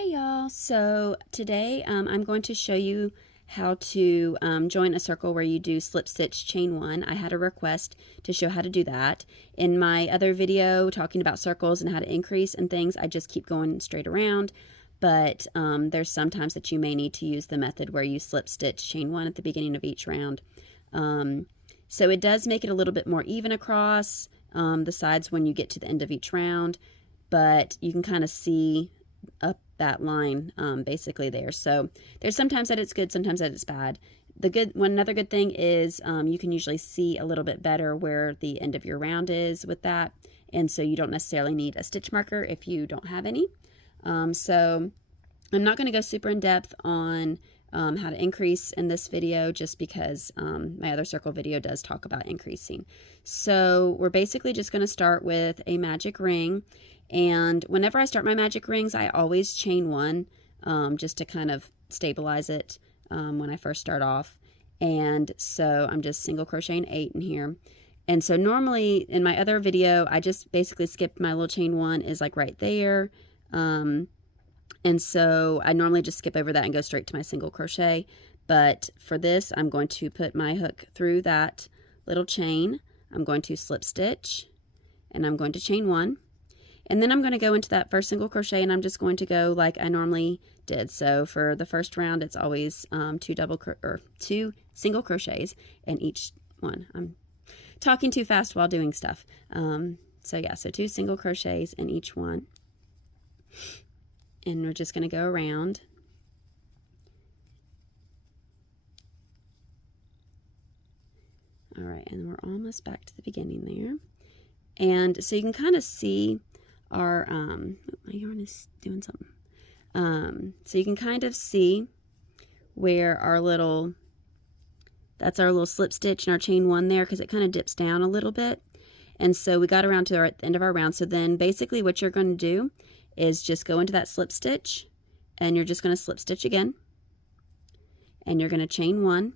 Hey y'all, so today I'm going to show you how to join a circle where you do slip stitch chain one. I had a request to show how to do that. In my other video talking about circles and how to increase and things, I just keep going straight around, but there's sometimes that you may need to use the method where you slip stitch chain one at the beginning of each round. So it does make it a little bit more even across the sides when you get to the end of each round, but you can kind of see up that line basically there. So there's sometimes that it's good, sometimes that it's bad. Another good thing is you can usually see a little bit better where the end of your round is with that, and so you don't necessarily need a stitch marker if you don't have any. So I'm not going to go super in depth on how to increase in this video just because my other circle video does talk about increasing. So we're basically just going to start with a magic ring. And whenever I start my magic rings, I always chain one just to kind of stabilize it when I first start off. And so I'm just single crocheting 8 in here. And so normally in my other video, I just basically skipped my little chain one is like right there. And so I normally just skip over that and go straight to my single crochet. But for this, I'm going to put my hook through that little chain. I'm going to slip stitch and I'm going to chain one. And then I'm going to go into that first single crochet and I'm just going to go like I normally did. So for the first round, it's always two single crochets in each one. I'm talking too fast while doing stuff. So yeah, so 2 single crochets in each one. And we're just going to go around. All right, and we're almost back to the beginning there. And so you can kind of see our, my yarn is doing something. So you can kind of see where our little, that's our little slip stitch and our chain one there, because it kind of dips down a little bit. And so we got around to the end of our round. So then basically what you're going to do is just go into that slip stitch and you're just going to slip stitch again. And you're going to chain one.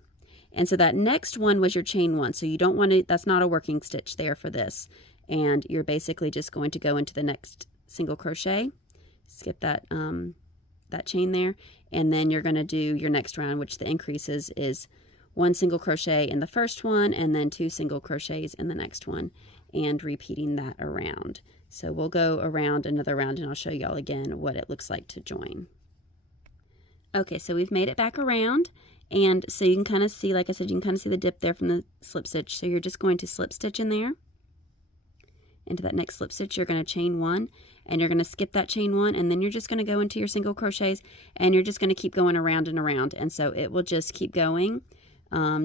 And so that next one was your chain one. So you don't want to, that's not a working stitch there for this. And you're basically just going to go into the next single crochet, skip that that chain there, and then you're going to do your next round, which the increases is 1 single crochet in the first one and then 2 single crochets in the next one, and repeating that around. So we'll go around another round and I'll show y'all again what it looks like to join. Okay, so we've made it back around, and so you can kind of see, like I said, you can kind of see the dip there from the slip stitch. So you're just going to slip stitch in there. Into that next slip stitch, you're going to chain one, and you're going to skip that chain one, and then you're just going to go into your single crochets, and you're just going to keep going around and around. And so it will just keep going,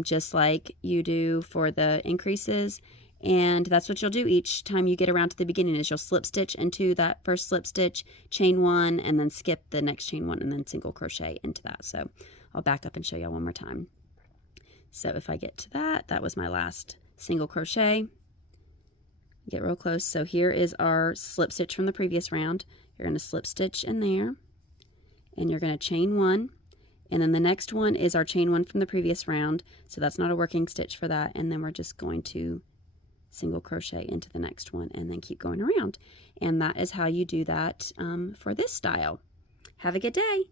just like you do for the increases. And that's what you'll do each time you get around to the beginning, is you'll slip stitch into that first slip stitch, chain one, and then skip the next chain one, and then single crochet into that. So I'll back up and show y'all one more time. So if I get to that, that was my last single crochet. Get real close. So here is our slip stitch from the previous round. You're going to slip stitch in there, and you're going to chain one, and then the next one is our chain one from the previous round, so that's not a working stitch for that. And then we're just going to single crochet into the next one and then keep going around. And that is how you do that for this style. Have a good day.